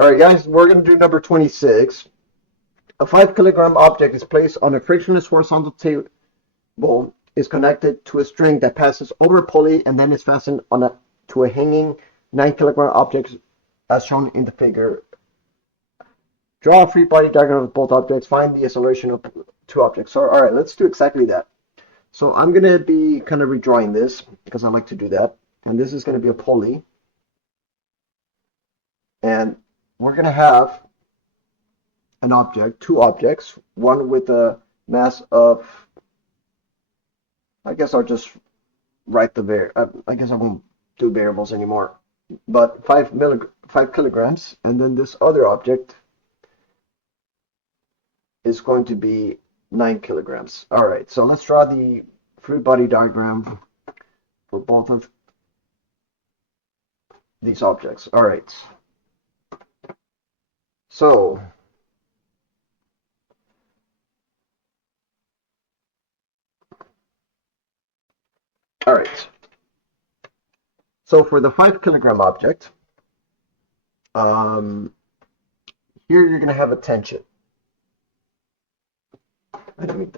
All right, guys, we're going to do number 26. A 5 kilogram object is placed on a frictionless horizontal table, is connected to a string that passes over a pulley and then is fastened to a hanging 9 kilogram object as shown in the figure. Draw a free body diagram of both objects. Find the acceleration of two objects. So, all right, let's do exactly that. So I'm going to be kind of redrawing this because I like to do that. And this is going to be a pulley. And we're going to have an object, two objects, one with a mass of, I guess I'll just write I guess I won't do variables anymore, but 5 kilograms, and then this other object is going to be 9 kilograms. All right, so let's draw the free body diagram for both of these objects. All right, so all right. So for the 5 kilogram object, here you're going to have a tension. I didn't mean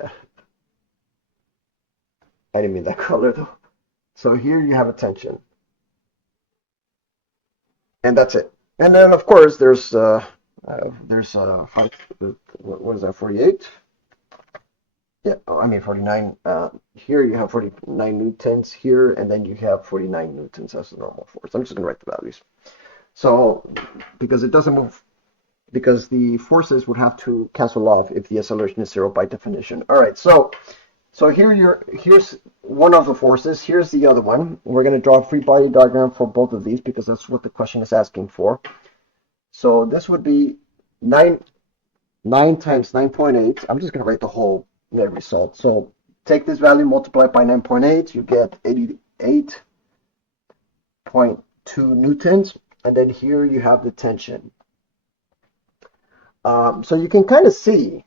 that color though. So here you have a tension, and that's it. And then of course there's what is that, 48? Yeah, I mean 49. Here you have 49 newtons here, and then you have 49 newtons as the normal force. I'm just going to write the values. So because it doesn't move, because the forces would have to cancel off if the acceleration is zero by definition. All right, so here's one of the forces. Here's the other one. We're going to draw a free body diagram for both of these because that's what the question is asking for. So this would be 9 times 9.8. I'm just going to write the whole net result. So take this value, multiply it by 9.8, you get 88.2 newtons, and then here you have the tension. So you can kind of see,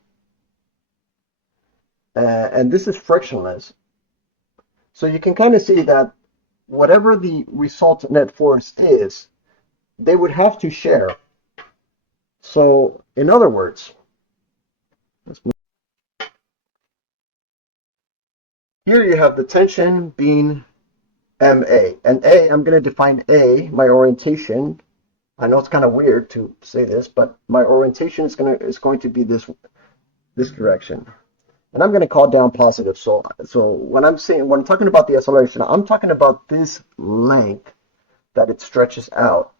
and this is frictionless, so you can kind of see that whatever the resultant net force is, they would have to share. So in other words, here you have the tension being MA. And A, I'm going to define A, my orientation. I know it's kind of weird to say this, but my orientation is going to be this direction. And I'm going to call down positive. So when I'm talking about the acceleration, I'm talking about this length that it stretches out.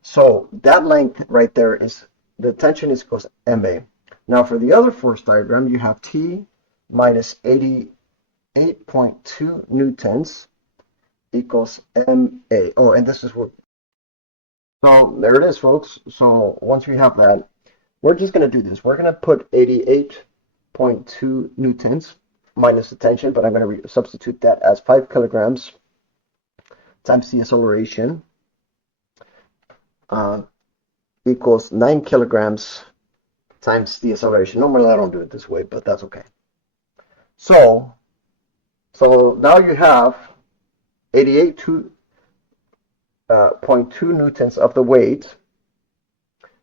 So that length right there is the tension equals MA. Now for the other force diagram, you have T minus 88.2 newtons equals MA. Oh, and this is what. So there it is, folks. So once we have that, we're just going to do this. We're going to put 88.2 newtons minus the tension, but I'm going to substitute that as 5 kilograms times the acceleration equals 9 kilograms times the acceleration. Normally I don't do it this way, but that's okay. So now you have 88.2 newtons of the weight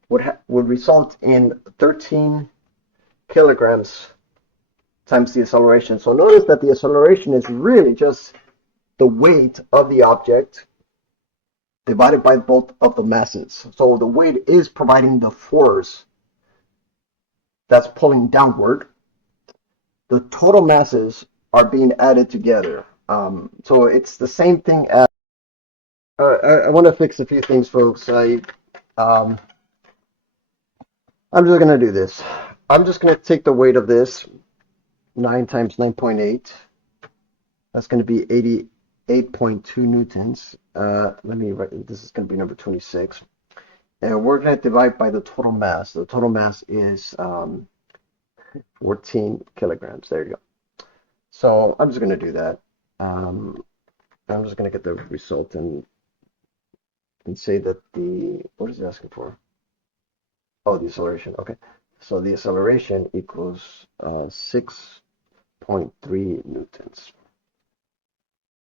would result in 13 kilograms times the acceleration. So notice that the acceleration is really just the weight of the object divided by both of the masses. So the weight is providing the force that's pulling downward. The total masses are being added together. So it's the same thing as. I want to fix a few things, folks. I'm just going to do this. I'm just going to take the weight of this, 9 times 9.8. That's going to be 88.2 newtons. Let me write, this is going to be number 26. And we're going to divide by the total mass. The total mass is 14 kilograms. There you go. So I'm just going to do that. I'm just going to get the result and say that what is it asking for? Oh, the acceleration. Okay. So the acceleration equals 6.3 newtons.